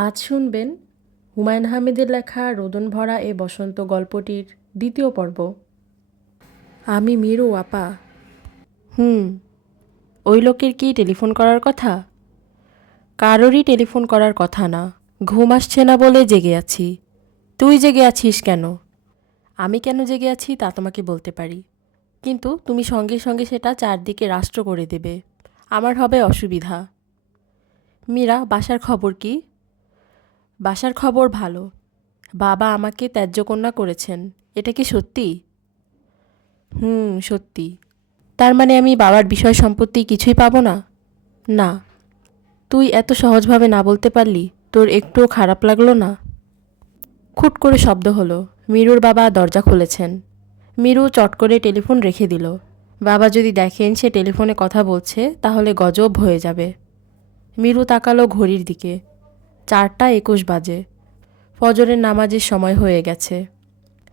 আজ শুনবেন হুমায়ূন আহমেদের লেখা রোদন ভরা এ বসন্ত গল্পটির দ্বিতীয় পর্ব। আমি মিরু আপা। ওই লোকের কি টেলিফোন করার কথা? কারোরই টেলিফোন করার কথা না। ঘুম আসছে না বলে জেগে আছি। তুই জেগে আছিস কেন? আমি কেন জেগে আছি তা তোমাকে বলতে পারি, কিন্তু তুমি সঙ্গে সঙ্গে সেটা চারদিকে রাষ্ট্র করে দেবে। আমার হবে অসুবিধা। মীরা, বাসার খবর কি? বাসার খবর ভালো। বাবা আমাকে ত্যায্যকন্যা করেছেন। এটা কি সত্যি? সত্যি। তার মানে আমি বাবার বিষয় সম্পত্তি কিছুই পাবো না? না। তুই এত সহজভাবে না বলতে পারলি? তোর একটুও খারাপ লাগলো না? খুট করে শব্দ হলো। মিরুর বাবা দরজা খুলেছেন। মিরু চট করে টেলিফোন রেখে দিল। বাবা যদি দেখেন সে টেলিফোনে কথা বলছে তাহলে গজব হয়ে যাবে। মিরু তাকালো ঘড়ির দিকে। 4:21 বাজে। ফজরের নামাজের সময় হয়ে গেছে।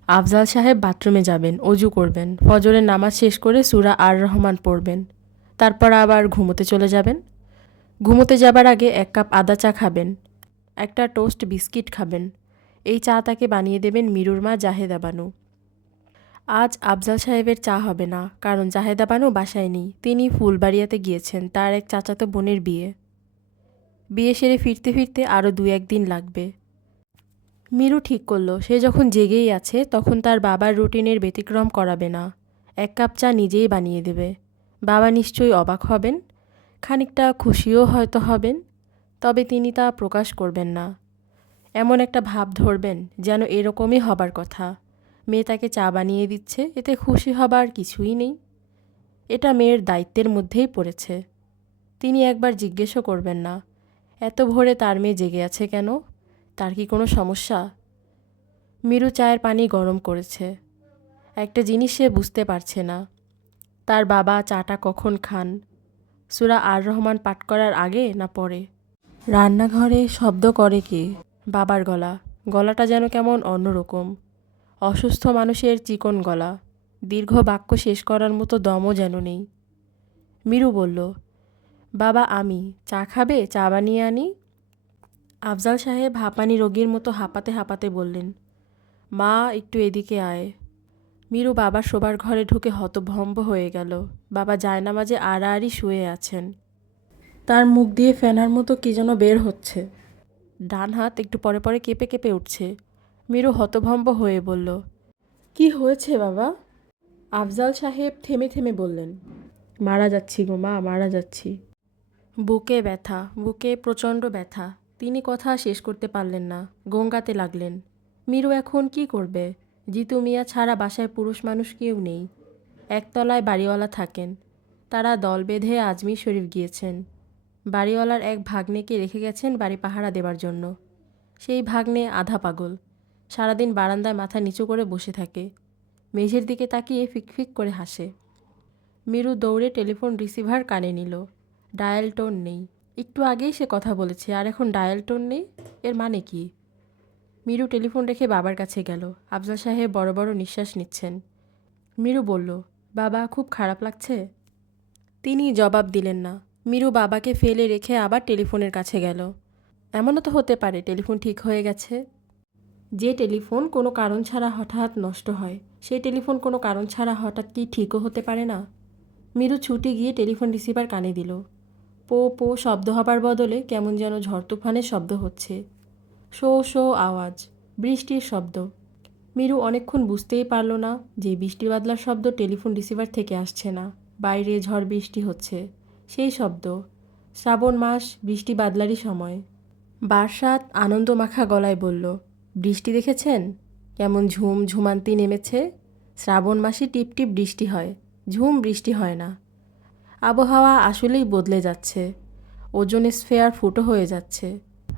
আফজাল সাহেব বাথরুমে যাবেন, অজু করবেন, ফজরের নামাজ শেষ করে সূরা আর রহমান পড়বেন, তারপর আবার ঘুমোতে চলে যাবেন। ঘুমোতে যাবার আগে 1 কাপ আদা চা খাবেন, একটা টোস্ট বিস্কিট খাবেন। এই চা তাকে বানিয়ে দেবেন মিরুর মা জাহেদা বানু। আজ আফজাল সাহেবের চা হবে না, কারণ জাহেদা বানু বাসায় নেই। তিনি ফুলবাড়িয়াতে গিয়েছেন, তার এক চাচাতো বোনের বিয়ে। বিয়ে সেরে ফিরতে ফিরতে আরও 2-1 দিন লাগবে। মিরু ঠিক করল সে যখন জেগেই আছে তখন তার বাবার রুটিনের ব্যতিক্রম করাবে না। 1 কাপ চা নিজেই বানিয়ে দেবে। বাবা নিশ্চয়ই অবাক হবেন, খানিকটা খুশিও হয়তো হবেন, তবে তিনি তা প্রকাশ করবেন না। এমন একটা ভাব ধরবেন যেন এরকমই হবার কথা। মেয়ে তাকে চা বানিয়ে দিচ্ছে, এতে খুশি হবার কিছুই নেই। এটা মেয়ের দায়িত্বের মধ্যেই পড়েছে। তিনি একবার জিজ্ঞেসও করবেন না, এত ভোরে তার মেয়ে জেগে আছে কেন? তার কি কোনো সমস্যা? মিরু চায়ের পানি গরম করেছে। একটা জিনিস সে বুঝতে পারছে না, তার বাবা চাটা কখন খান, সূরা আর রহমান পাঠ করার আগে না পরে? রান্নাঘরে শব্দ করে কে? বাবার গলা। গলাটা যেন কেমন অন্যরকম, অসুস্থ মানুষের চিকন গলা। দীর্ঘ বাক্য শেষ করার মতো দমও যেন নেই। মিরু বলল, বাবা আমি চা খাবে? চা বানিয়ে আনি? আফজাল সাহেব হাঁপানি রোগীর মতো হাঁপাতে হাঁপাতে বললেন, মা একটু এদিকে আয়। মিরু বাবার শোবার ঘরে ঢুকে হতভম্ব হয়ে গেল। বাবা জায়নামাজে আড়াআড়ি শুয়ে আছেন। তার মুখ দিয়ে ফেনার মতো কী যেন বের হচ্ছে। ডান হাত একটু পরে পরে কেঁপে কেঁপে উঠছে। মিরু হতভম্ব হয়ে বলল, কি হয়েছে বাবা? আফজাল সাহেব থেমে থেমে বললেন, মারা যাচ্ছি গো মা, মারা যাচ্ছি। বুকে ব্যথা, বুকে প্রচণ্ড ব্যথা। তিনি কথা শেষ করতে পারলেন না, গোঙ্গাতে লাগলেন। মিরু এখন কি করবে? জিতু মিয়া ছাড়া বাসায় পুরুষ মানুষ কেউ নেই। একতলায় বাড়িওয়ালা থাকেন। তারা দল বেঁধে আজমির শরীফ গিয়েছেন। বাড়িওয়ালার এক ভাগ্নেকে রেখে গেছেন বাড়ি পাহারা দেবার জন্য। সেই ভাগ্নে আধা পাগল, সারাদিন বারান্দায় মাথা নিচু করে বসে থাকে, মেঝের দিকে তাকিয়ে ফিকফিক করে হাসে। মিরু দৌড়ে টেলিফোন রিসিভার কানে নিল। ডায়াল টোন নেই। একটু আগেই সে কথা বলেছে, আর এখন ডায়াল টোন নেই, এর মানে কি? মিরু টেলিফোন রেখে বাবার কাছে গেল। আফজাল সাহেব বড় বড় নিঃশ্বাস নিচ্ছেন। মিরু বলল, বাবা খুব খারাপ লাগছে? তিনি জবাব দিলেন না। মিরু বাবাকে ফেলে রেখে আবার টেলিফোনের কাছে গেল। এমনও তো হতে পারে টেলিফোন ঠিক হয়ে গেছে। যে টেলিফোন কোনো কারণ ছাড়া হঠাৎ নষ্ট হয়, সেই টেলিফোন কোনো কারণ ছাড়া হঠাৎ কি ঠিকও হতে পারে না? মিরু ছুটে গিয়ে টেলিফোন রিসিভার কানে দিল। পো পো শব্দ হবার বদলে কেমন যেন ঝড় তুফানের শব্দ হচ্ছে। শো শো আওয়াজ, বৃষ্টির শব্দ। মিরু অনেকক্ষণ বুঝতেই পারল না যে বৃষ্টি বাদলার শব্দ টেলিফোন রিসিভার থেকে আসছে না, বাইরে ঝড় বৃষ্টি হচ্ছে সেই শব্দ। শ্রাবণ মাস, বৃষ্টি বাদলারই সময়। বারসাত আনন্দমাখা গলায় বলল, বৃষ্টি দেখেছেন? কেমন ঝুম ঝুমান্তি নেমেছে। শ্রাবণ মাসে টিপটিপ বৃষ্টি হয়, ঝুম বৃষ্টি হয় না। আবহাওয়া আসলেই বদলে যাচ্ছে। ওজোন স্ফিয়ার ফুটো হয়ে যাচ্ছে।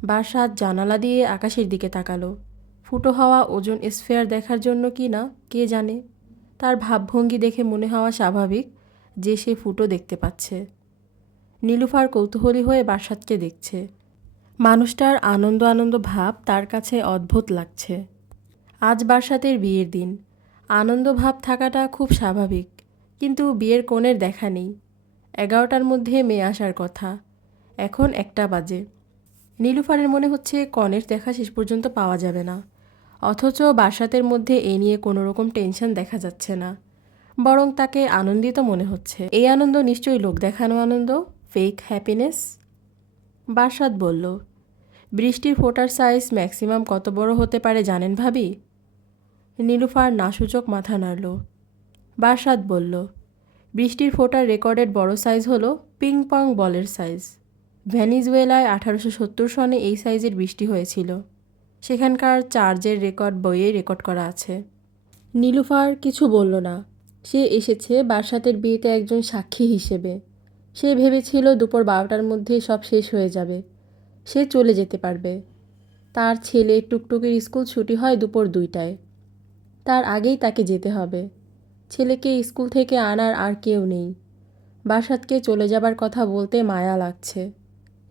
বারসাত জানালা দিয়ে আকাশের দিকে তাকালো। ফুটো হওয়া ওজোন স্ফিয়ার দেখার জন্য কি না কে জানে। তার ভাবভঙ্গি দেখে মনে হওয়া স্বাভাবিক যে সে ফুটো দেখতে পাচ্ছে। নীলুফার কৌতূহলী হয়ে বারসাতকে দেখছে। মানুষটার আনন্দ আনন্দ ভাব তার কাছে অদ্ভুত লাগছে। আজ বারসাতের বিয়ের দিন। আনন্দ ভাব থাকাটা খুব স্বাভাবিক, কিন্তু বিয়ের কনের দেখা নেই। 11টার মধ্যে মেয়ে আসার কথা, এখন 1টা বাজে। নীলুফারের মনে হচ্ছে কনের দেখা শেষ পর্যন্ত পাওয়া যাবে না, অথচ বাসাতের মধ্যে এ নিয়ে কোনো রকম টেনশন দেখা যাচ্ছে না, বরং তাকে আনন্দিত মনে হচ্ছে। এই আনন্দ নিশ্চয়ই লোক দেখানো আনন্দ, ফেক হ্যাপিনেস। বাসাত বলল, বৃষ্টির ফোঁটার সাইজ ম্যাক্সিমাম কত বড় হতে পারে জানেন ভাবি? নীলুফার নাসূচক মাথা নাড়ল। বাসাত বলল, বৃষ্টির ফোঁটার রেকর্ডেড বড় সাইজ হলো পিং পং বলের সাইজ। ভেনিজুয়েলায় 1870 সনে এই সাইজের বৃষ্টি হয়েছিল। সেখানকার চার্জের রেকর্ড বইয়ে রেকর্ড করা আছে। নীলুফার কিছু বলল না। সে এসেছে বাসাতের বিয়েতে একজন সাক্ষী হিসেবে। সে ভেবেছিল দুপুর 12টার মধ্যে সব শেষ হয়ে যাবে, সে চলে যেতে পারবে। তার ছেলে টুকটুকির স্কুল ছুটি হয় দুপুর 2টায়। তার আগেই তাকে যেতে হবে। ছেলেকে স্কুল থেকে আনার আর কেউ নেই। বাসাতকে চলে যাবার কথা বলতে মায়া লাগছে।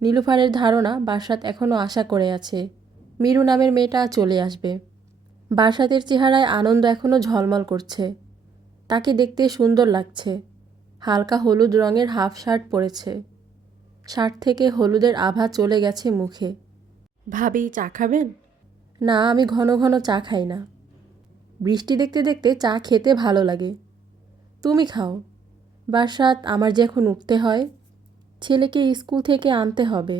নীলুফারের ধারণা বাসাত এখনও আশা করে আছে মিরু নামের মেয়েটা চলে আসবে। বাসাতের চেহারায় আনন্দ এখনও ঝলমল করছে। তাকে দেখতে সুন্দর লাগছে। হালকা হলুদ রঙের হাফ শার্ট পরেছে। শার্ট থেকে হলুদের আভা চলে গেছে মুখে। ভাবি, চা খাবেন? না, আমি ঘন ঘন চা খাই না। বৃষ্টি দেখতে দেখতে চা খেতে ভালো লাগে। তুমি খাও। বাসাত, আমার যে এখন উঠতে হয়, ছেলেকে স্কুল থেকে আনতে হবে।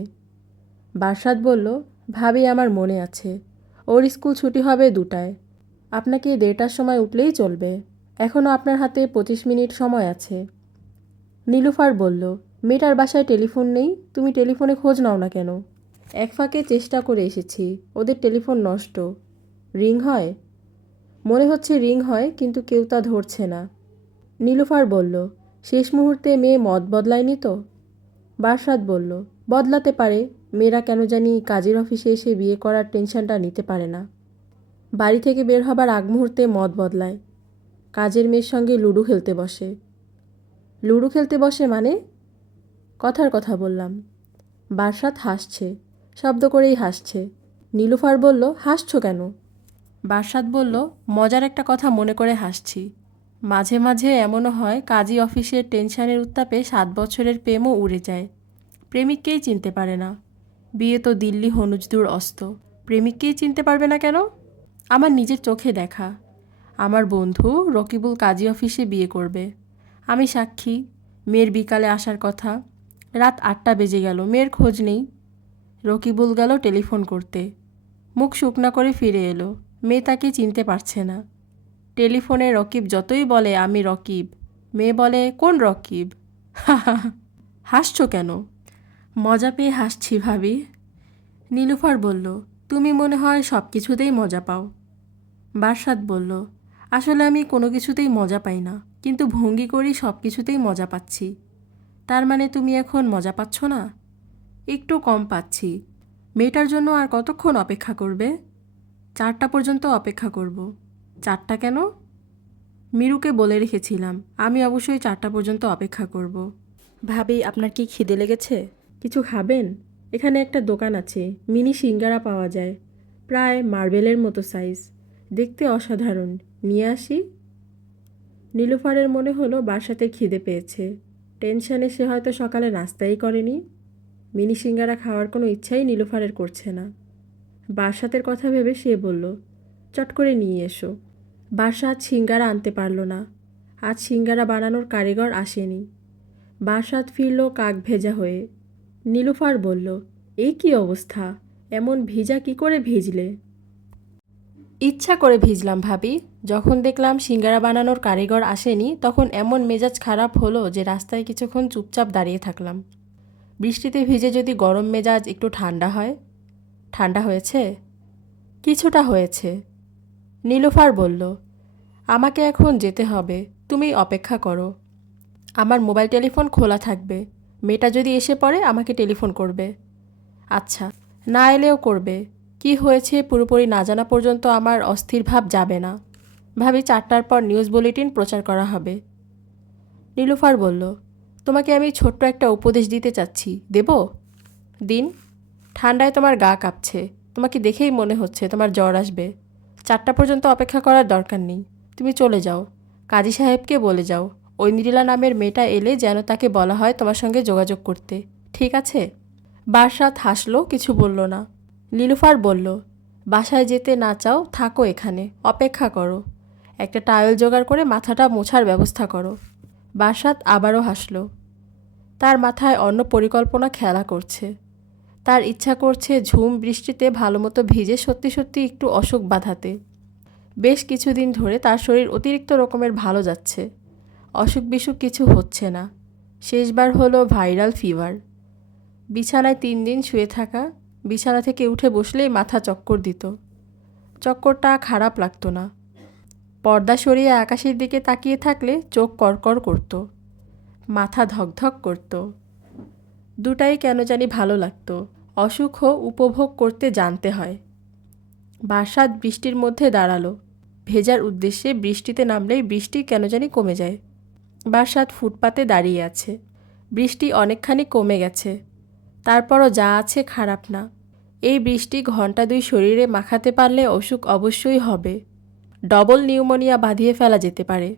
বাসাত বলল, ভাবি, আমার মনে আছে, ওর স্কুল ছুটি হবে 2টায়। আপনাকে 1:30টার সময় উঠলেই চলবে। এখনও আপনার হাতে 25 মিনিট সময় আছে। নীলুফার বলল, মেয়েটার বাসায় টেলিফোন নেই, তুমি টেলিফোনে খোঁজ নাও না কেন? এক ফাঁকে চেষ্টা করে এসেছি, ওদের টেলিফোন নষ্ট। রিং হয়? মনে হচ্ছে রিং হয়, কিন্তু কেউ তা ধরছে না। নীলুফার বলল, শেষ মুহূর্তে মেয়ে মত বদলায়নি তো? বাসাত বলল, বদলাতে পারে। মেয়েরা কেন জানি কাজের অফিসে এসে বিয়ে করার টেনশনটা নিতে পারে না। বাড়ি থেকে বের হবার আগ মুহূর্তে মত বদলায়। কাজের মেয়ের সঙ্গে লুডো খেলতে বসে। লুডো খেলতে বসে মানে? কথার কথা বললাম। বাসাত হাসছে, শব্দ করেই হাসছে। নীলুফার বলল, হাসছো কেন? বাসাত বলল, মজার একটা কথা মনে করে হাসছি। মাঝে মাঝে এমনও হয় কাজী অফিসের টেনশনের উত্তাপে 7 বছরের প্রেমও উড়ে যায়। প্রেমিককেই চিনতে পারে না। বিয়ে তো দিল্লি হনুজদুর অস্ত, প্রেমিককেই চিনতে পারবে না কেন? আমার নিজের চোখে দেখা। আমার বন্ধু রকিবুল কাজী অফিসে বিয়ে করবে। আমি সাক্ষী। মেয়ের বিকালে আসার কথা। রাত 8টা বেজে গেল, মেয়ের খোঁজ নেই। রকিবুল গেল টেলিফোন করতে। মুখ শুকনা করে ফিরে এলো। মেয়ে তাকে চিনতে পারছে না। টেলিফোনে রকিব যতই বলে আমি রকিব, মেয়ে বলে কোন রকিব? হাসছো কেন? মজা পেয়ে হাসছি ভাবি। নীলুফার বলল, তুমি মনে হয় সব কিছুতেই মজা পাও। বাসাত বলল, আসলে আমি কোনো কিছুতেই মজা পাই না, কিন্তু ভঙ্গি করি সব কিছুতেই মজা পাচ্ছি। তার মানে তুমি এখন মজা পাচ্ছ না? একটু কম পাচ্ছি। মেয়েটার জন্য আর কতক্ষণ অপেক্ষা করবে? 4টা পর্যন্ত অপেক্ষা করব। 4টা কেন? মিরুকে বলে রেখেছিলাম আমি অবশ্যই 4টা পর্যন্ত অপেক্ষা করব। ভাবি, আপনার কি খিদে লেগেছে? কিছু খাবেন? এখানে একটা দোকান আছে, মিনি সিঙ্গারা পাওয়া যায়, প্রায় মার্বেলের মতো সাইজ, দেখতে অসাধারণ, নিয়ে আসি? নীলুফারের মনে হলো বাসাতে খিদে পেয়েছে। টেনশনে সে হয়তো সকালে নাস্তাই করেনি। মিনি সিঙ্গারা খাওয়ার কোনো ইচ্ছাই নীলুফারের করছে না। বাসাতের কথা ভেবে সে বলল, চট করে নিয়ে এসো। বাসাত সিঙ্গারা আনতে পারল না। আজ সিঙ্গারা বানানোর কারিগর আসেনি। বাসাত ফিরল কাক ভেজা হয়ে। নীলুফার বলল, এই কি অবস্থা, এমন ভিজা কি করে ভিজলে? ইচ্ছা করে ভিজলাম ভাবি। যখন দেখলাম সিঙ্গারা বানানোর কারিগর আসেনি, তখন এমন মেজাজ খারাপ হলো যে রাস্তায় কিছুক্ষণ চুপচাপ দাঁড়িয়ে থাকলাম। বৃষ্টিতে ভিজে যদি গরম মেজাজ একটু ঠান্ডা হয়। ঠান্ডা হয়েছে? কিছুটা হয়েছে। নীলুফার বলল, আমাকে এখন যেতে হবে, তুমি অপেক্ষা করো। আমার মোবাইল টেলিফোন খোলা থাকবে। মেয়েটা যদি এসে পড়ে আমাকে টেলিফোন করবে। আচ্ছা, না এলেও করবে। কি হয়েছে পুরোপুরি না জানা পর্যন্ত আমার অস্থির ভাব যাবে না। ভাবি 4টার পর নিউজ বুলেটিন প্রচার করা হবে। নীলুফার বলল, তোমাকে আমি ছোট্ট একটা উপদেশ দিতে চাচ্ছি, দেব? দিন। ঠান্ডায় তোমার গা কাঁপছে, তোমাকে দেখেই মনে হচ্ছে তোমার জ্বর আসবে। 4টা পর্যন্ত অপেক্ষা করার দরকার নেই। তুমি চলে যাও, কাজী সাহেবকে বলে যাও ঐন্দ্রিলা নামের মেয়েটা এলে যেন তাকে বলা হয় তোমার সঙ্গে যোগাযোগ করতে, ঠিক আছে? বারসাত হাসলো, কিছু বলল না। নীলুফার বলল, বাসায় যেতে না চাও থাকো, এখানে অপেক্ষা করো, একটা টাওয়েল জোগাড় করে মাথাটা মোছার ব্যবস্থা করো। বারসাত আবারও হাসল। তার মাথায় অন্য পরিকল্পনা খেলা করছে। তার ইচ্ছা করছে ঝুম বৃষ্টিতে ভালোমতো ভিজে সত্যি সত্যি একটু অসুখ বাঁধাতে। বেশ কিছুদিন ধরে তার শরীর অতিরিক্ত রকমের ভালো যাচ্ছে, অসুখ বিসুখ কিছু হচ্ছে না। শেষবার হলো ভাইরাল ফিভার। বিছানায় 3 দিন শুয়ে থাকা, বিছানা থেকে উঠে বসলেই মাথা চক্কর দিত। চক্করটা খারাপ লাগতো না। পর্দা সরিয়ে আকাশের দিকে তাকিয়ে থাকলে চোখ করকর করত, মাথা ধকধক করত। দুটাই কেন জানি ভালো লাগতো। অসুখও উপভোগ করতে জানতে হয়। বারসাত বৃষ্টির মধ্যে দাঁড়ালো। ভেজার উদ্দেশ্যে বৃষ্টিতে নামলেই বৃষ্টি কেন জানি কমে যায়। বারসাত ফুটপাতে দাঁড়িয়ে আছে। বৃষ্টি অনেকখানি কমে গেছে, তারপরও যা আছে খারাপ না। এই বৃষ্টি ঘন্টা 2 শরীরে মাখাতে পারলে অসুখ অবশ্যই হবে। ডবল নিউমোনিয়া বাঁধিয়ে ফেলা যেতে পারে।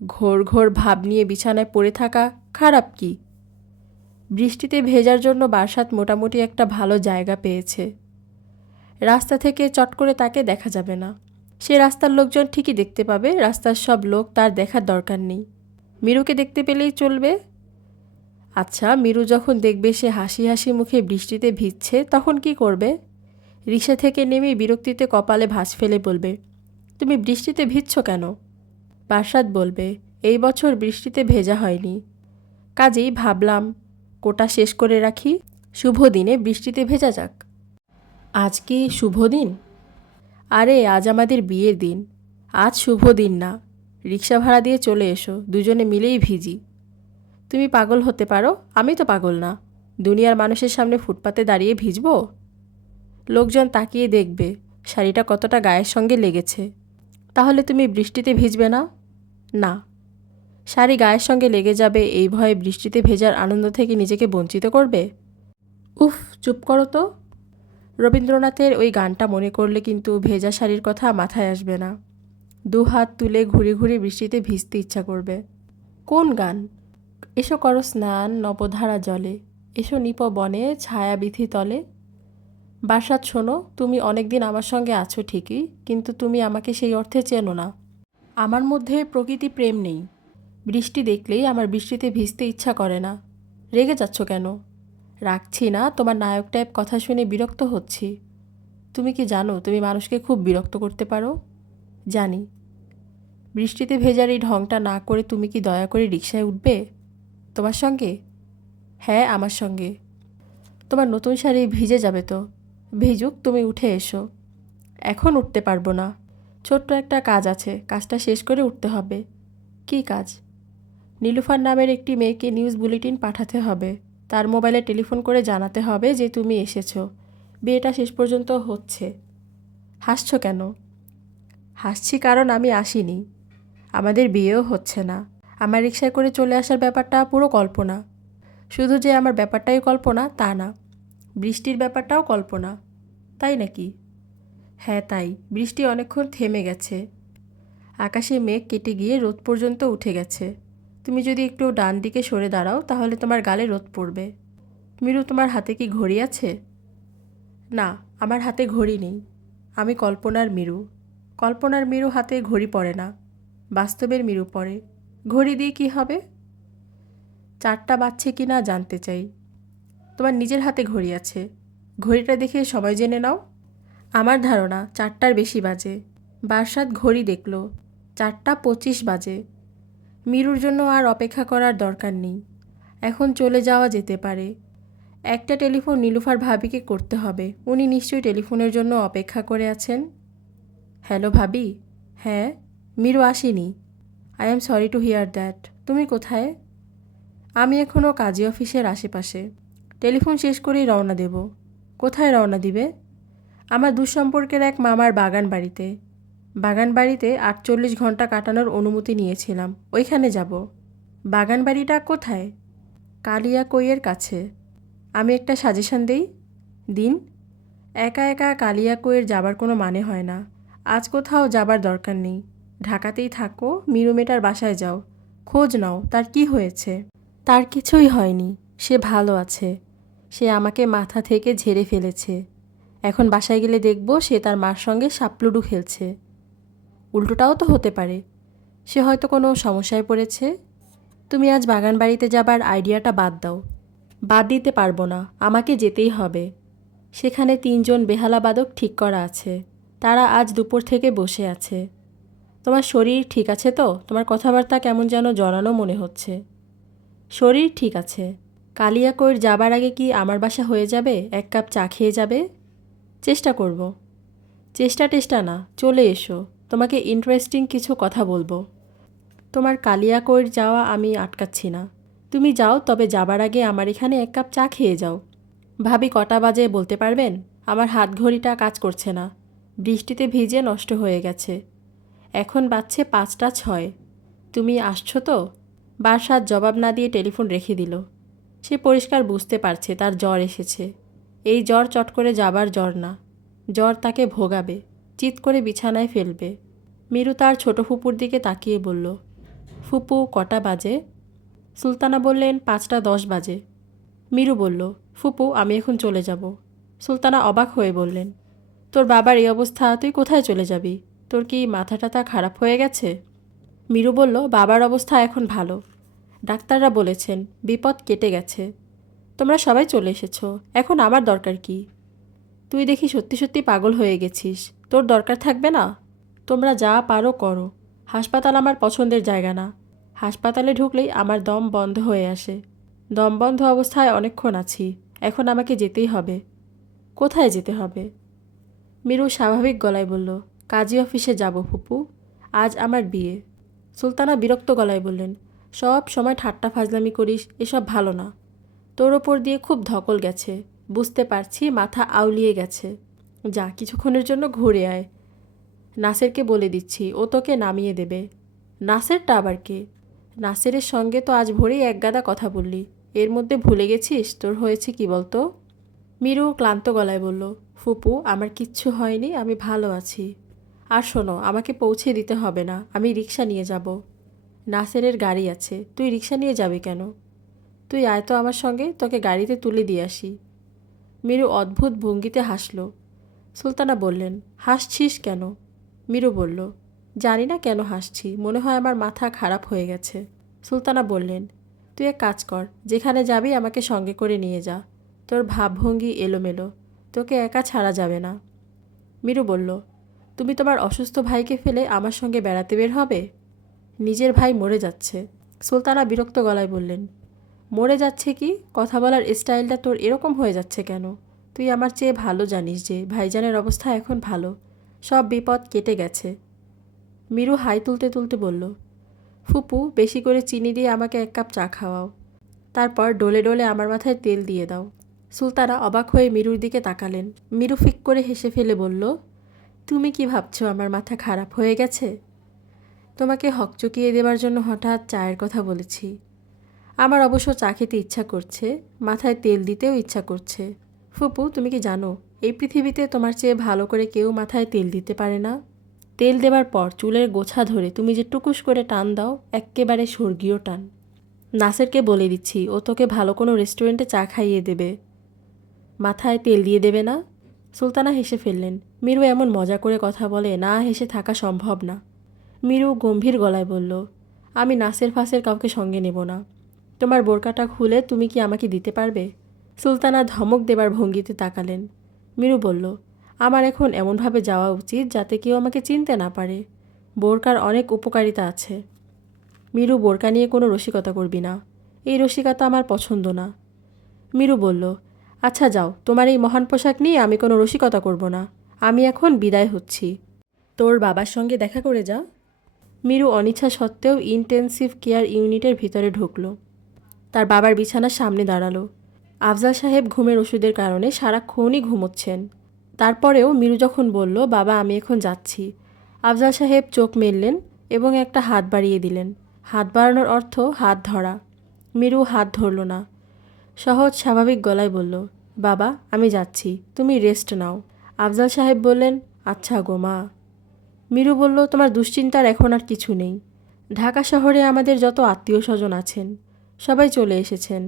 ঘোর ঘোর ভাব নিয়ে বিছানায় পড়ে থাকা খারাপ কি? বৃষ্টিতে ভেজার জন্য বারসাত মোটামুটি একটা ভালো জায়গা পেয়েছে। রাস্তা থেকে চট করে তাকে দেখা যাবে না। সে রাস্তার লোকজন ঠিকই দেখতে পাবে, রাস্তার সব লোক তার দেখার দরকার নেই। মিরুকে দেখতে পেলেই চলবে। আচ্ছা, মিরু যখন দেখবে সে হাসি হাসি মুখে বৃষ্টিতে ভিজছে, তখন কি করবে? রিকশা থেকে নেমে বিরক্তিতে কপালে ভাঁজ ফেলে বলবে, তুমি বৃষ্টিতে ভিজছ কেন? বারসাত বলবে, এই বছর বৃষ্টিতে ভেজা হয়নি, কাজেই ভাবলাম কোটা শেষ করে রাখি, শুভ দিনে বৃষ্টিতে ভেজা যাক। আজ কি শুভ দিন? আরে আজ আমাদের বিয়ের দিন। আজ শুভ দিন না। রিকশা ভাড়া দিয়ে চলে এসো, দুজনে মিলেই ভিজি। তুমি পাগল হতে পারো, আমি তো পাগল না। দুনিয়ার মানুষের সামনে ফুটপাতে দাঁড়িয়ে ভিজব? লোকজন তাকিয়ে দেখবে শাড়িটা কতটা গায়ের সঙ্গে লেগেছে। তাহলে তুমি বৃষ্টিতে ভিজবে না? না। শাড়ি গায়ের সঙ্গে লেগে যাবে এই ভয়ে বৃষ্টিতে ভেজার আনন্দ থেকে নিজেকে বঞ্চিত করবে? উফ, চুপ করো তো। রবীন্দ্রনাথের ওই গানটা মনে করলে কিন্তু ভেজা শাড়ির কথা মাথায় আসবে না। 2 হাত তুলে ঘুরে ঘুরে বৃষ্টিতে ভিজতে ইচ্ছা করবে। কোন গান? এসো করো স্নান নবধারা জলে, এসো নিপ বনে ছায়া বিথি তলে। বারসাত শোনো, তুমি অনেকদিন আমার সঙ্গে আছো ঠিকই, কিন্তু তুমি আমাকে সেই অর্থে চেনো না। আমার মধ্যে প্রকৃতি প্রেম নেই। বৃষ্টি দেখলেই আমার বৃষ্টিতে ভিজতে ইচ্ছা করে না। রেগে যাচ্ছ কেন? রাখছি না, তোমার নায়ক টাইপ কথা শুনে বিরক্ত হচ্ছি। তুমি কি জানো তুমি মানুষকে খুব বিরক্ত করতে পারো? জানি। বৃষ্টিতে ভেজার এই ঢংটা না করে তুমি কি দয়া করে রিকশায় উঠবে? তোমার সঙ্গে? হ্যাঁ, আমার সঙ্গে। তোমার নতুন শাড়ি ভিজে যাবে তো। ভিজুক, তুমি উঠে এসো। এখন উঠতে পারবো না, ছোট্ট একটা কাজ আছে, কাজটা শেষ করে উঠতে হবে। কী কাজ? নীলুফার নামের একটি মেয়েকে নিউজ বুলেটিন পাঠাতে হবে। তার মোবাইলে টেলিফোন করে জানাতে হবে যে তুমি এসেছো। বিয়েটা শেষ পর্যন্ত হচ্ছে। হাসছো কেন? হাসছি কারণ আমি আসিনি, আমাদের বিয়েও হচ্ছে না। আমার রিকশায় করে চলে আসার ব্যাপারটা পুরো কল্পনা। শুধু যে আমার ব্যাপারটাই কল্পনা তা না, বৃষ্টির ব্যাপারটাও কল্পনা। তাই নাকি? হ্যাঁ তাই। বৃষ্টি অনেকক্ষণ থেমে গেছে। আকাশে মেঘ কেটে গিয়ে রোদ পর্যন্ত উঠে গেছে। তুমি যদি একটু ডান দিকে সরে দাঁড়াও তাহলে তোমার গালে রোদ পড়বে। মিরু, তোমার হাতে কি ঘড়ি আছে? না, আমার হাতে ঘড়ি নেই। আমি কল্পনার মিরু। কল্পনার মিরু হাতে ঘড়ি পরে না, বাস্তবের মিরু পরে। ঘড়ি দিয়ে কি হবে? 4টা বাজছে কি না জানতে চাই। তোমার নিজের হাতে ঘড়ি আছে, ঘড়িটা দেখে সময় জেনে নাও। আমার ধারণা 4টার বেশি বাজে। বারসাত ঘড়ি দেখল, 4টা 25 বাজে। মিরুর জন্য আর অপেক্ষা করার দরকার নেই, এখন চলে যাওয়া যেতে পারে। একটা টেলিফোন নীলুফার ভাবিকে করতে হবে, উনি নিশ্চয়ই টেলিফোনের জন্য অপেক্ষা করে আছেন। হ্যালো ভাবি। হ্যাঁ, মিরু আসেনি। I am sorry to hear that. তুমি কোথায়? আমি এখনও কাজী অফিসের আশেপাশে। টেলিফোন শেষ করেই রওনা দেব। কোথায় রওনা দিবে? আমার দুঃসম্পর্কের এক মামার বাগান বাড়িতে। বাগান বাড়িতে 48 ঘন্টা কাটানোর অনুমতি নিয়েছিলাম, ওইখানে যাব। বাগান বাড়িটা কোথায়? কালিয়াকৈয়ের কাছে। আমি একটা সাজেশন দেই। দিন। একা একা কালিয়াকৈয়ের যাবার কোনো মানে হয় না। আজ কোথাও যাবার দরকার নেই, ঢাকাতেই থাকো, মিরু মেটার বাসায় যাও, খোঁজ নাও তার কি হয়েছে। তার কিছুই হয়নি, সে ভালো আছে, সে আমাকে মাথা থেকে ঝেড়ে ফেলেছে। এখন বাসায় গেলে দেখব সে তার মার সঙ্গে সাপলুডু খেলছে। উল্টোটাও তো হতে পারে, সে হয়তো কোনো সমস্যায় পড়েছে। তুমি আজ বাগান বাড়িতে যাবার আইডিয়াটা বাদ দাও। বাদ দিতে পারবো না, আমাকে যেতেই হবে। সেখানে 3 জন বেহালাবাদক ঠিক করা আছে, তারা আজ দুপুর থেকে বসে আছে। তোমার শরীর ঠিক আছে তো? তোমার কথাবার্তা কেমন যেন জড়ানো মনে হচ্ছে। শরীর ঠিক আছে। কালিয়াকৈর যাবার আগে কি আমার বাসা হয়ে যাবে? 1 কাপ চা খেয়ে যাবে? চেষ্টা করব। চেষ্টা না, চলে এসো, তোমাকে ইন্টারেস্টিং কিছু কথা বলবো। তোমার কালিয়াকৈর যাওয়া আমি আটকাচ্ছি না। তুমি যাও, তবে যাবার আগে আমার এখানে 1 কাপ চা খেয়ে যাও। ভাবি কটা বাজে বলতে পারবেন? আমার হাত ঘড়িটা কাজ করছে না, বৃষ্টিতে ভিজে নষ্ট হয়ে গেছে। এখন বাজছে 5টা 6। তুমি আসছো তো? বারসাত জবাব না দিয়ে টেলিফোন রেখে দিল। সে পরিষ্কার বুঝতে পারছে তার জ্বর এসেছে। এই জ্বর চট করে যাবার জ্বর না, জ্বর তাকে ভোগাবে, চিৎ করে বিছানায় ফেলবে। মিরু তার ছোট ফুপুর দিকে তাকিয়ে বলল, ফুপু কটা বাজে? সুলতানা বললেন 5টা 10 বাজে। মিরু বলল, ফুপু আমি এখন চলে যাব। সুলতানা অবাক হয়ে বললেন, তোর বাবার এই অবস্থা, তুই কোথায় চলে যাবি? তোর কি মাথা টাথা খারাপ হয়ে গেছে? মিরু বলল, বাবার অবস্থা এখন ভালো। ডাক্তাররা বলেছেন বিপদ কেটে গেছে। তোমরা সবাই চলে এসেছো, এখন আমার দরকার কি? তুই দেখি সত্যি সত্যি পাগল হয়ে গেছিস, তোর দরকার থাকবে না? তোমরা যা পারো করো। হাসপাতাল আমার পছন্দের জায়গা না। হাসপাতালে ঢুকলেই আমার দম বন্ধ হয়ে আসে। দম বন্ধ অবস্থায় অনেকক্ষণ আছি, এখন আমাকে যেতেই হবে। কোথায় যেতে হবে? মিরু স্বাভাবিক গলায় বলল, কাজী অফিসে যাব ফুপু, আজ আমার বিয়ে। সুলতানা বিরক্ত গলায় বললেন, সব সময় ঠাট্টা ফাজলামি করিস, এসব ভালো না। তোর ওপর দিয়ে খুব ধকল গেছে, বুঝতে পারছি, মাথা আউলিয়ে গেছে। যা কিছুক্ষণের জন্য ঘুরে আয়। নাসেরকে বলে দিচ্ছি, ও তোকে নামিয়ে দেবে। নাসেরটা আবার কে? নাসেরের সঙ্গে তো আজ ভোরেই 1 গাদা কথা বললি, এর মধ্যে ভুলে গেছিস তোর হয়েছে কি বলতো? মিরু ক্লান্ত গলায় বলল, ফুপু আমার কিচ্ছু হয়নি, আমি ভালো আছি। আর শোনো, আমাকে পৌঁছে দিতে হবে না, আমি রিক্সা নিয়ে যাব। নাসেরের গাড়ি আছে, তুই রিক্সা নিয়ে যাবি কেন? তুই আয় তো আমার সঙ্গে, তোকে গাড়িতে তুলে দিয়ে আসি। মিরু অদ্ভুত ভঙ্গিতে হাসল। সুলতানা বললেন, হাসছিস কেন? মিরু বলল, জানি না কেন হাসছি, মনে হয় আমার মাথা খারাপ হয়ে গেছে। সুলতানা বললেন, তুই এক কাজ কর, যেখানে যাবি আমাকে সঙ্গে করে নিয়ে যা। তোর ভাবভঙ্গি এলোমেলো, তোকে একা ছাড়া যাবে না। মিরু বলল, তুমি তোমার অসুস্থ ভাইকে ফেলে আমার সঙ্গে বেড়াতে বের হবে? নিজের ভাই মরে যাচ্ছে। সুলতানা বিরক্ত গলায় বললেন, মরে যাচ্ছে কি? কথা বলার স্টাইলটা তোর এরকম হয়ে যাচ্ছে কেন? তুই আমার চেয়ে ভালো জানিস যে ভাইজানের অবস্থা এখন ভালো, সব বিপদ কেটে গেছে। মিরু হাই তুলতে তুলতে বলল, ফুপু বেশি করে চিনি দিয়ে আমাকে 1 কাপ চা খাওয়াও, তারপর ডলে ডলে আমার মাথায় তেল দিয়ে দাও। সুলতানা অবাক হয়ে মিরুর দিকে তাকালেন। মিরু ফিক করে হেসে ফেলে বলল, তুমি কি ভাবছো আমার মাথা খারাপ হয়ে গেছে? তোমাকে হকচকিয়ে দেবার জন্য হঠাৎ চায়ের কথা বলেছি। আমার অবশ্য চা খেতে ইচ্ছা করছে, মাথায় তেল দিতেও ইচ্ছা করছে। ফুপু তুমি কি জানো, এই পৃথিবীতে তোমার চেয়ে ভালো করে কেউ মাথায় তেল দিতে পারে না। তেল দেবার পর চুলের গোছা ধরে তুমি যে টুকুস করে টান দাও, এক্কেবারে স্বর্গীয় টান। নাসেরকে বলে দিচ্ছি, ও তোকে ভালো কোনো রেস্টুরেন্টে চা খাইয়ে দেবে। মাথায় তেল দিয়ে দেবে না? সুলতানা হেসে ফেললেন। মিরু এমন মজা করে কথা বলে, না হেসে থাকা সম্ভব না। মিরু গম্ভীর গলায় বলল, আমি নাসের ফাসের কাউকে সঙ্গে নেব না। তোমার বোরকাটা খুলে তুমি কি আমাকে দিতে পারবে? সুলতানা ধমক দেবার ভঙ্গিতে তাকালেন। মিরু বলল, আমার এখন এমনভাবে যাওয়া উচিত যাতে কেউ আমাকে চিনতে না পারে। বোরকার অনেক উপকারিতা আছে। মিরু, বোরকা নিয়ে কোনো রসিকতা করবি না, এই রসিকতা আমার পছন্দ না। মিরু বলল, আচ্ছা যাও, তোমার এই মহান পোশাক নিয়ে আমি কোনো রসিকতা করব না, আমি এখন বিদায় হচ্ছি। তোর বাবার সঙ্গে দেখা করে যা। মিরু অনিচ্ছা সত্ত্বেও ইন্টেন্সিভ কেয়ার ইউনিটের ভিতরে ঢুকল। তার বাবার বিছানার সামনে দাঁড়ালো। আফজাল সাহেব ঘুমের ওষুধের কারণে সারাক্ষণই ঘুমোচ্ছেন। তারপরেও মিরু যখন বলল, বাবা আমি এখন যাচ্ছি, আফজাল সাহেব চোখ মেললেন এবং একটা হাত বাড়িয়ে দিলেন। হাত বাড়ানোর অর্থ হাত ধরা। মিরু হাত ধরল না, সহজ স্বাভাবিক গলায় বলল, বাবা আমি যাচ্ছি, তুমি রেস্ট নাও। আফজাল সাহেব বললেন, আচ্ছা গো মা। মিরু বলল, তোমার দুশ্চিন্তার এখন আর কিছু নেই। ঢাকা শহরে আমাদের যত আত্মীয় স্বজন আছেন সবাই চলে এসেছেন।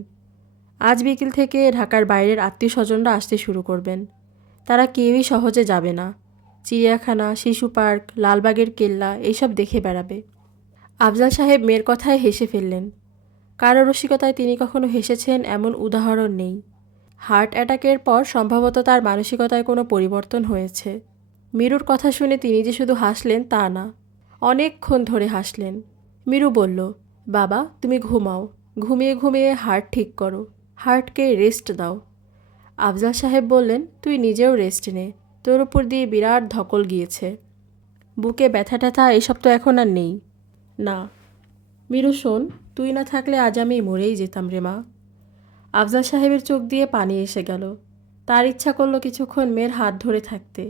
আজ বিকেল থেকে ঢাকার বাইরের আত্মীয় স্বজনরা আসতে শুরু করবেন। তারা কেউই সহজে যাবে না। চিড়িয়াখানা, শিশু পার্ক, লালবাগের কেল্লা এইসব দেখে বেড়াবে। আফজাল সাহেব মেয়ের কথায় হেসে ফেললেন। কারো রসিকতায় তিনি কখনো হেসেছেন এমন উদাহরণ নেই। হার্ট অ্যাটাকের পর সম্ভবত তার মানসিকতায় কোনো পরিবর্তন হয়েছে। মিরুর কথা শুনে তিনি যে শুধু হাসলেন তা না, অনেকক্ষণ ধরে হাসলেন। মিরু বলল, বাবা তুমি ঘুমাও, ঘুমিয়ে ঘুমিয়ে হার্ট ঠিক করো, হার্টকে রেস্ট দাও। আফজাল সাহেব বললেন, তুই নিজেও রেস্ট নে, তোর উপর দিয়ে বিরাট ধকল গিয়েছে। বুকে ব্যথা ট্যাথা এসব তো এখন আর নেই। না মিরু শোন, তুই না থাকলে আজ আমি মরেই যেতাম রে মা। আফজাল সাহেবের চোখ দিয়ে পানি এসে গেল। তার ইচ্ছা করলো কিছুক্ষণ মেয়ের হাত ধরে থাকতে।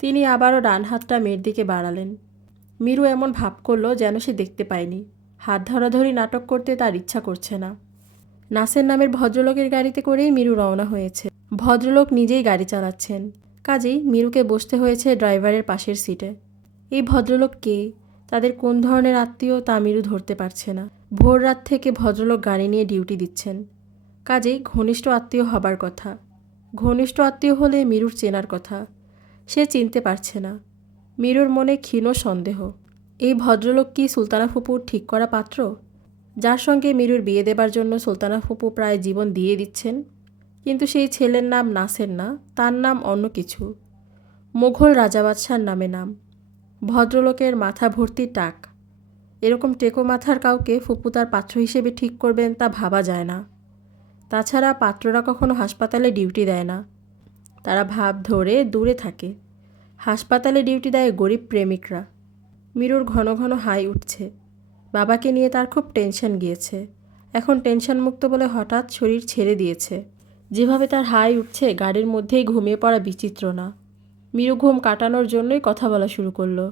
তিনি আবারও ডান হাতটা মেয়ের দিকে বাড়ালেন। মিরু এমন ভাব করল যেন সে দেখতে পায়নি। হাত ধরাধরি নাটক করতে তার ইচ্ছা করছে না। নাসের নামের ভদ্রলোকের গাড়িতে করেই মিরু রওনা হয়েছে। ভদ্রলোক নিজেই গাড়ি চালাচ্ছেন, কাজেই মিরুকে বসতে হয়েছে ড্রাইভারের পাশের সিটে। এই ভদ্রলোক কে, তাদের কোন ধরনের আত্মীয় তা মিরু ধরতে পারছে না। ভোর রাত থেকে ভদ্রলোক গাড়ি নিয়ে ডিউটি দিচ্ছেন, কাজেই ঘনিষ্ঠ আত্মীয় হবার কথা। ঘনিষ্ঠ আত্মীয় হলে মিরুর চেনার কথা, সে চিনতে পারছে না। মিরুর মনে ক্ষীণ সন্দেহ, এই ভদ্রলোক কি সুলতানা ফুপুর ঠিক করা পাত্র, যার সঙ্গে মিরুর বিয়ে দেবার জন্য সুলতানা ফুপু প্রায় জীবন দিয়ে দিচ্ছেন? কিন্তু সেই ছেলের নাম নাসের না, তার নাম অন্য কিছু, মোঘল রাজা বাদশার নামে নাম। ভদ্রলোকের মাথা ভর্তি টাক। এরকম টেকো মাথার কাউকে ফুপু তার পাত্র হিসেবে ঠিক করবেন তা ভাবা যায় না। তাছাড়া পাত্ররা কখনো হাসপাতালে ডিউটি দেয় না, তারা ভাব ধরে দূরে থাকে। হাসপাতালে ডিউটি দেয় গরিব প্রেমিকরা। মিরুর ঘন ঘন হাই উঠছে। বাবাকে নিয়ে তার খুব টেনশন গিয়েছে। এখন টেনশন মুক্ত বলে হঠাৎ শরীর ছেড়ে দিয়েছে। যেভাবে তার হাই উঠছে, গাড়ির মধ্যেই ঘুমিয়ে পড়া বিচিত্র না। মিরু ঘুম কাটানোর জন্যই কথা বলা শুরু করলো।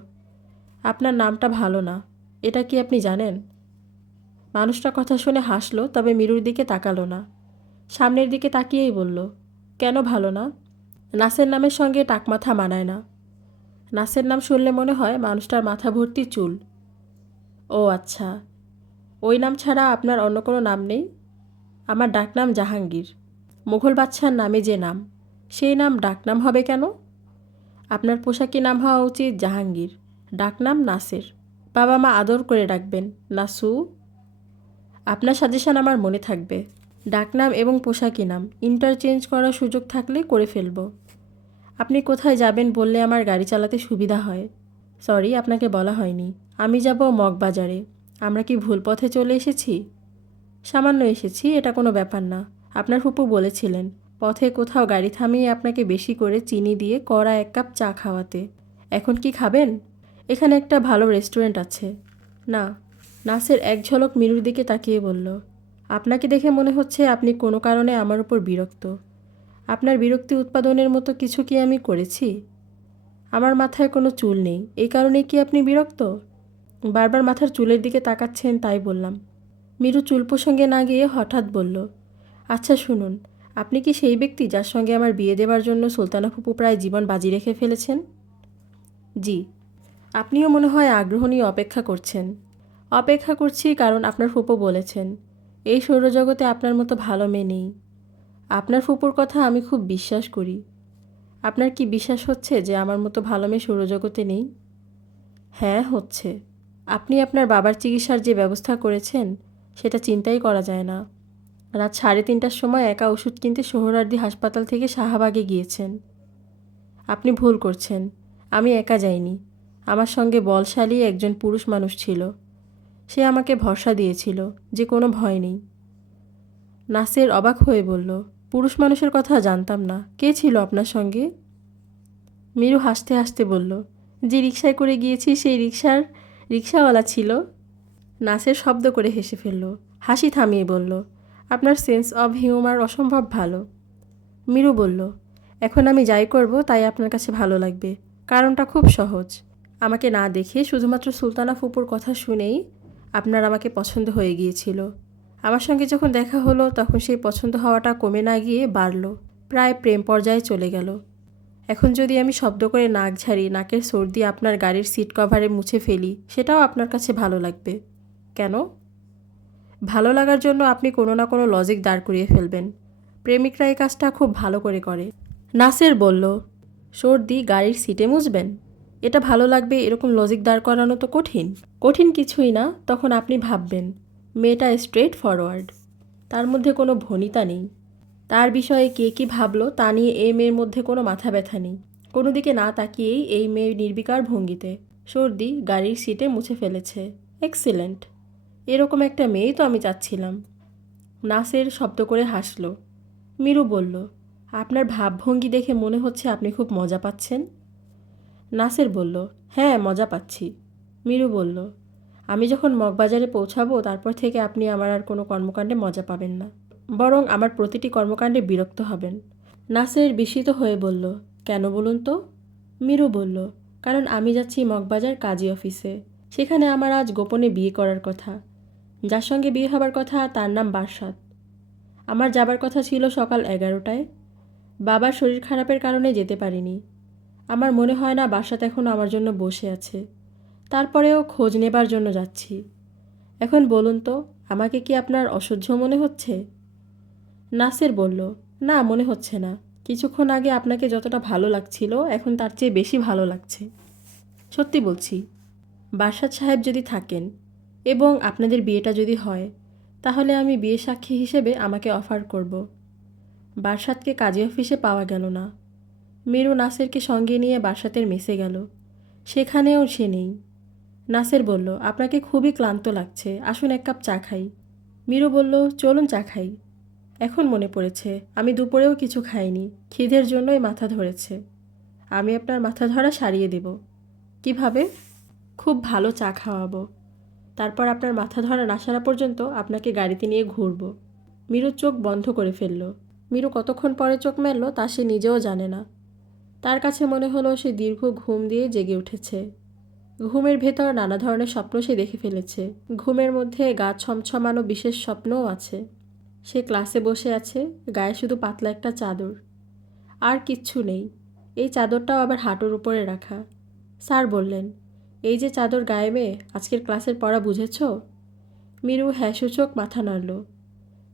আপনার নামটা ভালো না, এটা কি আপনি জানেন? মানুষটা কথা শুনে হাসলো, তবে মিরুর দিকে তাকালো না। সামনের দিকে তাকিয়েই বলল, কেন ভালো না? নাসের নামের সঙ্গে টাকমাথা মানায় না। নাসের নাম শুনলে মনে হয় মানুষটার মাথা ভর্তি চুল। ও আচ্ছা, ওই নাম ছাড়া আপনার অন্য কোনো নাম নেই? আমার ডাকনাম জাহাঙ্গীর। মুঘল বাদশার নামে যে নাম, সেই নাম ডাকনাম হবে কেন? আপনার পোশাকি নাম হওয়া উচিত জাহাঙ্গীর, ডাকনাম নাসের। বাবা মা আদর করে ডাকবেন নাসু। আপনার সাজেশন আমার মনে থাকবে। ডাকনাম এবং পোশাকি নাম ইন্টারচেঞ্জ করার সুযোগ থাকলে করে ফেলব। আপনি কোথায় যাবেন বললে আমার গাড়ি চালাতে সুবিধা হয়। সরি, আপনাকে বলা হয়নি। আমি যাব মগবাজারে। আমরা কি ভুল পথে চলে এসেছি? সামান্য এসেছি, এটা কোনো ব্যাপার না। আপনার ফুপু বলেছিলেন পথে কোথাও গাড়ি থামিয়ে আপনাকে বেশি করে চিনি দিয়ে কড়া 1 কাপ চা খাওয়াতে। এখন কি খাবেন? এখানে একটা ভালো রেস্টুরেন্ট আছে। না। নাসের এক ঝলক মিরুর দিকে তাকিয়ে বলল, আপনাকে দেখে মনে হচ্ছে আপনি কোনো কারণে আমার উপর বিরক্ত। আপনার বিরক্তি উৎপাদনের মতো কিছু কি আমি করেছি? আমার মাথায় কোনো চুল নেই, এই কারণে কি আপনি বিরক্ত? বারবার মাথার চুলের দিকে তাকাচ্ছেন তাই বললাম। মিরু চুল প্রসঙ্গে না গিয়ে হঠাৎ বলল, আচ্ছা শুনুন, আপনি কি সেই ব্যক্তি যার সঙ্গে আমার বিয়ে দেবার জন্য সুলতানা ফুপু প্রায় জীবন বাজি রেখে ফেলেছেন? জি। আপনিও মনে হয় আগ্রহ নিয়ে অপেক্ষা করছেন। অপেক্ষা করছি কারণ আপনার ফুপু বলেছেন এই সৌরজগতে আপনার মতো ভালো মেয়ে নেই। আপনার ফুপুর কথা আমি খুব বিশ্বাস করি। আপনার কি বিশ্বাস হচ্ছে যে আমার মতো ভালো মেয়ে সৌরজগতে নেই? হ্যাঁ হচ্ছে। আপনি আপনার বাবার চিকিৎসার যে ব্যবস্থা করেছেন সেটা চিন্তাই করা যায় না। রাত 3:30টার সময় একা ওষুধ কিনতে সোহরাওয়ার্দী হাসপাতাল থেকে শাহবাগে গিয়েছেন। আপনি ভুল করছেন, আমি একা যাইনি। আমার সঙ্গে বলশালী একজন পুরুষ মানুষ ছিল। সে আমাকে ভরসা দিয়েছিল যে কোনো ভয় নেই। নাসের অবাক হয়ে বলল, পুরুষ মানুষের কথা জানতাম না, কে ছিল আপনার সঙ্গে? মিরু হাসতে হাসতে বলল, যে রিকশায় করে গিয়েছি সেই রিকশাওয়ালা ছিল। নাসের শব্দ করে হেসে ফেলল, হাসি থামিয়ে বলল, আপনার সেন্স অব হিউমার অসম্ভব ভালো। মিরু বলল, এখন আমি যাই করব তাই আপনার কাছে ভালো লাগবে। কারণটা খুব সহজ। আমাকে না দেখে শুধুমাত্র সুলতানা ফুপুর কথা শুনেই আপনার আমাকে পছন্দ হয়ে গিয়েছিল। আমার সঙ্গে যখন দেখা হলো তখন সেই পছন্দ হওয়াটা কমে না গিয়ে বাড়ল, প্রায় প্রেম পর্যায়ে চলে গেল। এখন যদি আমি শব্দ করে নাক ঝাড়ি, নাকের সর্দি আপনার গাড়ির সিট কভারে মুছে ফেলি, সেটাও আপনার কাছে ভালো লাগবে। কেন? ভালো লাগার জন্য আপনি কোনো না কোনো লজিক দাঁড় করিয়ে ফেলবেন। প্রেমিকরা এই কাজটা খুব ভালো করে। নাসের বলল, সর্দি গাড়ির সিটে মুছবেন? এটা ভালো লাগবে এরকম লজিক দাঁড় করানো তো কঠিন। কঠিন কিছুই না, তখন আপনি ভাববেন মেয়েটা স্ট্রেট ফরওয়ার্ড, তার মধ্যে কোনো ভনিতা নেই। তার বিষয়ে কে কী ভাবলো তা নিয়ে এই মেয়ের মধ্যে কোনো মাথা ব্যথা নেই। কোনো দিকে না তাকিয়েই এই মেয়ে নির্বিকার ভঙ্গিতে সর্দি গাড়ির সিটে মুছে ফেলেছে। এক্সিলেন্ট, এরকম একটা মেয়েই তো আমি চাচ্ছিলাম। নাসের শব্দ করে হাসল। মিরু বলল, আপনার ভাবভঙ্গি দেখে মনে হচ্ছে আপনি খুব মজা পাচ্ছেন। নাসের বলল, হ্যাঁ মজা পাচ্ছি। মিরু বলল, আমি যখন মগবাজারে পৌঁছাবো তারপর থেকে আপনি আমার আর কোনো কর্মকাণ্ডে মজা পাবেন না, বরং আমার প্রতিটি কর্মকাণ্ডে বিরক্ত হবেন। নাসের বিস্মিত হয়ে বলল, কেন বলুন তো? মিরু বলল, কারণ আমি যাচ্ছি মগবাজার কাজী অফিসে। সেখানে আমার আজ গোপনে বিয়ে করার কথা। যার সঙ্গে বিয়ে হবার কথা তার নাম বারসাত। আমার যাবার কথা ছিল সকাল 11টায়। বাবার শরীর খারাপের কারণে যেতে পারিনি। আমার মনে হয় না বারসাত এখনও আমার জন্য বসে আছে। তারপরেও খোঁজ নেবার জন্য যাচ্ছি। এখন বলুন তো, আমাকে কি আপনার অসহ্য মনে হচ্ছে? নাসের বলল, না মনে হচ্ছে না। কিছুক্ষণ আগে আপনাকে যতটা ভালো লাগছিল এখন তার চেয়ে বেশি ভালো লাগছে। সত্যি বলছি, বারসাত সাহেব যদি থাকেন এবং আপনাদের বিয়েটা যদি হয়, তাহলে আমি বিয়ে সাক্ষী হিসেবে আমাকে অফার করব। বারসাতকে কাজী অফিসে পাওয়া গেল না। মিরু নাসেরকে সঙ্গে নিয়ে বারসাতের মেসে গেল। সেখানেও সে নেই। নাসের বলল, আপনাকে খুবই ক্লান্ত লাগছে, আসুন এক কাপ চা খাই। মিরু বলল, চলুন চা খাই। এখন মনে পড়েছে আমি দুপুরেও কিছু খাইনি, খিদের জন্যই মাথা ধরেছে। আমি আপনার মাথা ধরা সারিয়ে দেব। কিভাবে? খুব ভালো চা খাওয়াবো। তারপর আপনার মাথা ধরা না সারা পর্যন্ত আপনাকে গাড়িতে নিয়ে ঘুরব। মিরু চোখ বন্ধ করে ফেলল। মিরু কতক্ষণ পরে চোখ মেলল তা সে নিজেও জানে না। তার কাছে মনে হলো সে দীর্ঘ ঘুম দিয়ে জেগে উঠেছে। ঘুমের ভেতর নানা ধরনের স্বপ্ন সে দেখে ফেলেছে। ঘুমের মধ্যে গা ছমছমানো বিশেষ স্বপ্নও আছে। সে ক্লাসে বসে আছে, গায়ে শুধু পাতলা একটা চাদর, আর কিচ্ছু নেই। এই চাদরটাও আবার হাঁটুর উপরে রাখা। স্যার বললেন, এই যে চাদর গায়ে মেয়ে, আজকের ক্লাসের পড়া বুঝেছ? মিরু হ্যাঁ সূচক মাথা নাড়ল।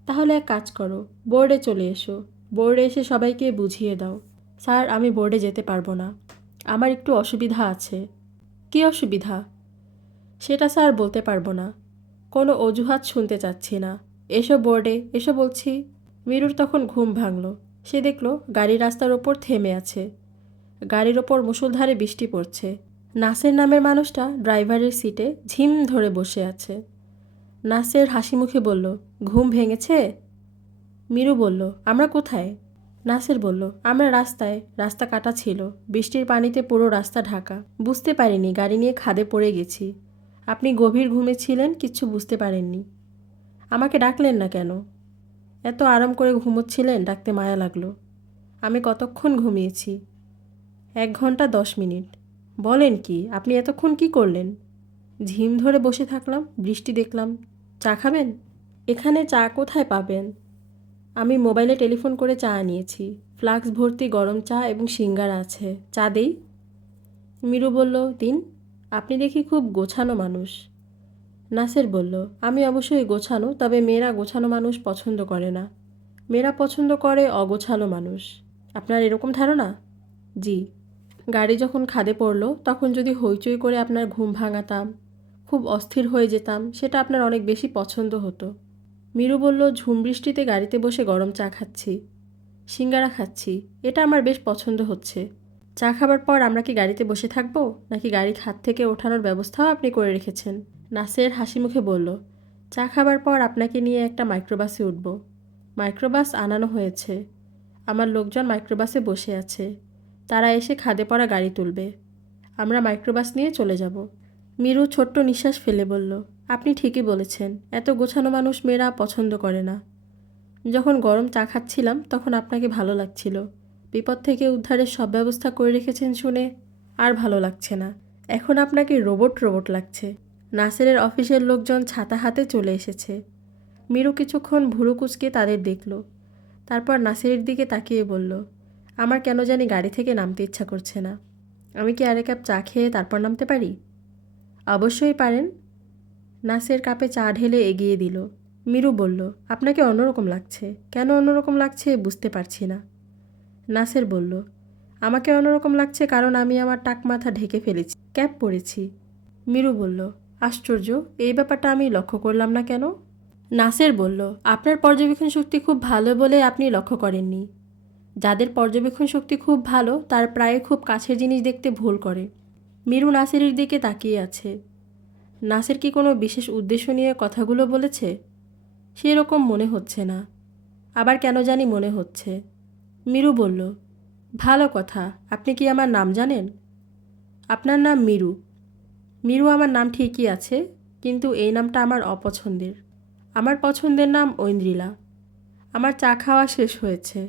তাহলে এক কাজ করো, বোর্ডে চলে এসো। বোর্ডে এসে সবাইকে বুঝিয়ে দাও। স্যার আমি বোর্ডে যেতে পারবো না, আমার একটু অসুবিধা আছে। কী অসুবিধা? সেটা স্যার বলতে পারবো না। কোনো অজুহাত শুনতে চাচ্ছি না। এসো বোর্ডে, এসো বলছি। মিরুর তখন ঘুম ভাঙল। সে দেখল গাড়ি রাস্তার ওপর থেমে আছে। গাড়ির ওপর মুষলধারে বৃষ্টি পড়ছে। নাসের নামের মানুষটা ড্রাইভারের সিটে ঝিম ধরে বসে আছে। নাসের হাসি মুখে বলল, ঘুম ভেঙেছে? মিরু বলল, আমরা কোথায়? নাসের বলল, আমরা রাস্তায়। রাস্তা কাটা ছিল, বৃষ্টির পানিতে পুরো রাস্তা ঢাকা। বুঝতে পারিনি, গাড়ি নিয়ে খাদে পড়ে গেছি। আপনি গভীর ঘুমে ছিলেন, কিচ্ছু বুঝতে পারেননি। আমাকে ডাকলেন না কেন? এত আরাম করে ঘুমোচ্ছিলেন, ডাকতে মায়া লাগলো। আমি কতক্ষণ ঘুমিয়েছি? 1 ঘন্টা 10 মিনিট। বলেন কি, আপনি এতক্ষণ কি করলেন? ঝিম ধরে বসে থাকলাম, বৃষ্টি দেখলাম। চা খাবেন? এখানে চা কোথায় পাবেন? আমি মোবাইলে টেলিফোন করে চা আনিয়েছি। ফ্লাক্স ভর্তি গরম চা এবং সিঙ্গারা আছে, চা দেই? মিরু বলল, দিন। আপনি দেখি খুব গোছানো মানুষ। নাসের বলল, আমি অবশ্যই গোছানো, তবে মেয়েরা গোছানো মানুষ পছন্দ করে না। মেয়েরা পছন্দ করে অগোছালো মানুষ। আপনার এরকম ধারণা? জি। গাড়ি যখন খাদে পড়ল তখন যদি হইচই করে আপনার ঘুম ভাঙাতাম, খুব অস্থির হয়ে যেতাম, সেটা আপনার অনেক বেশি পছন্দ হতো। মিরু বলল, ঝুম বৃষ্টিতে গাড়িতে বসে গরম চা খাচ্ছি, সিঙ্গারা খাচ্ছি, এটা আমার বেশ পছন্দ হচ্ছে। চা খাবার পর আমরা কি গাড়িতে বসে থাকবো, নাকি গাড়ি খাদ থেকে ওঠানোর ব্যবস্থাও আপনি করে রেখেছেন? নাসের হাসি মুখে বলল, চা খাবার পর আপনাকে নিয়ে একটা মাইক্রোবাসে উঠব। মাইক্রোবাস আনানো হয়েছে। আমার লোকজন মাইক্রোবাসে বসে আছে। তারা এসে খাদে পড়া গাড়ি তুলবে। আমরা মাইক্রোবাস নিয়ে চলে যাব। মিরু ছোট্ট নিঃশ্বাস ফেলে বলল, আপনি ঠিকই বলেছেন, এত গোছানো মানুষ মেয়েরা পছন্দ করে না। যখন গরম চা খাচ্ছিলাম তখন আপনাকে ভালো লাগছিল। বিপদ থেকে উদ্ধারের সব ব্যবস্থা করে রেখেছেন শুনে আর ভালো লাগছে না। এখন আপনাকে রোবট রোবট লাগছে। নাসেরের অফিসের লোকজন ছাতা হাতে চলে এসেছে। মিরু কিছুক্ষণ ভুরু কুঁচকে তাদের দেখল। তারপর নাসেরের দিকে তাকিয়ে বলল, আমার কেন জানি গাড়ি থেকে নামতে ইচ্ছা করছে না। আমি কি আর এক কাপ চা খেয়ে তারপর নামতে পারি? অবশ্যই পারেন। নাসের কাপে চা ঢেলে এগিয়ে দিল। মিরু বলল, আপনাকে অন্যরকম লাগছে। কেন অন্যরকম লাগছে বুঝতে পারছি না। নাসের বলল, আমাকে অন্যরকম লাগছে কারণ আমি আমার টাক মাথা ঢেকে ফেলেছি, ক্যাপ পরেছি। মিরু বলল, আশ্চর্য, এই ব্যাপারটা আমি লক্ষ্য করলাম না কেন? নাসের বলল, আপনার পর্যবেক্ষণ শক্তি খুব ভালো বলে আপনি লক্ষ্য করেননি। যাদের পর্যবেক্ষণ শক্তি খুব ভালো তার প্রায় খুব কাছের জিনিস দেখতে ভুল করে। মিরু নাসেরের দিকে তাকিয়ে আছে। নাসের কি কোনো বিশেষ উদ্দেশ্য নিয়ে কথাগুলো বলেছে? সেরকম মনে হচ্ছে না, আবার কেন জানি মনে হচ্ছে। মিরু বলল, ভালো কথা, আপনি কি আমার নাম জানেন? আপনার নাম মিরু? মিরু আমার নাম ঠিকই আছে, কিন্তু এই নামটা আমার অপছন্দের। আমার পছন্দের নাম ঐন্দ্রিলা। আমার চা খাওয়া শেষ হয়েছে,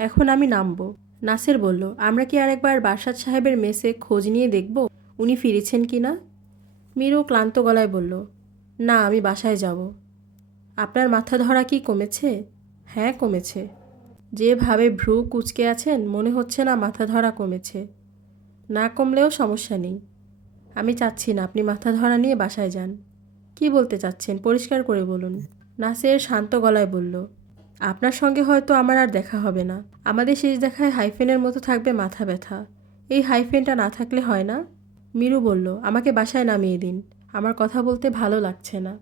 এখন আমি নামব। নাসের বলল, আমরা কি আরেকবার বারসাত সাহেবের মেসে খোঁজ নিয়ে দেখব উনি ফিরেছেন কি না? মিরু ক্লান্ত গলায় বলল, না, আমি বাসায় যাব। আপনার মাথা ধরা কি কমেছে? হ্যাঁ, কমেছে। যেভাবে ভ্রু কুঁচকে আছেন মনে হচ্ছে না মাথা ধরা কমেছে। না কমলেও সমস্যা নেই। আমি চাচ্ছি না আপনি মাথা ধরা নিয়ে বাসায় যান। কি বলতে চাচ্ছেন পরিষ্কার করে বলুন। নাসের শান্ত গলায় বলল, আপনার সঙ্গে হয়তো আমার আর দেখা হবে না। আমাদের শেষ দেখায় হাইফেনের মতো থাকবে মাথা ব্যথা। এই হাইফেনটা না থাকলে হয় না? মিরু বলল, আমাকে বাসায় নামিয়ে দিন, আমার কথা বলতে ভালো লাগছে না।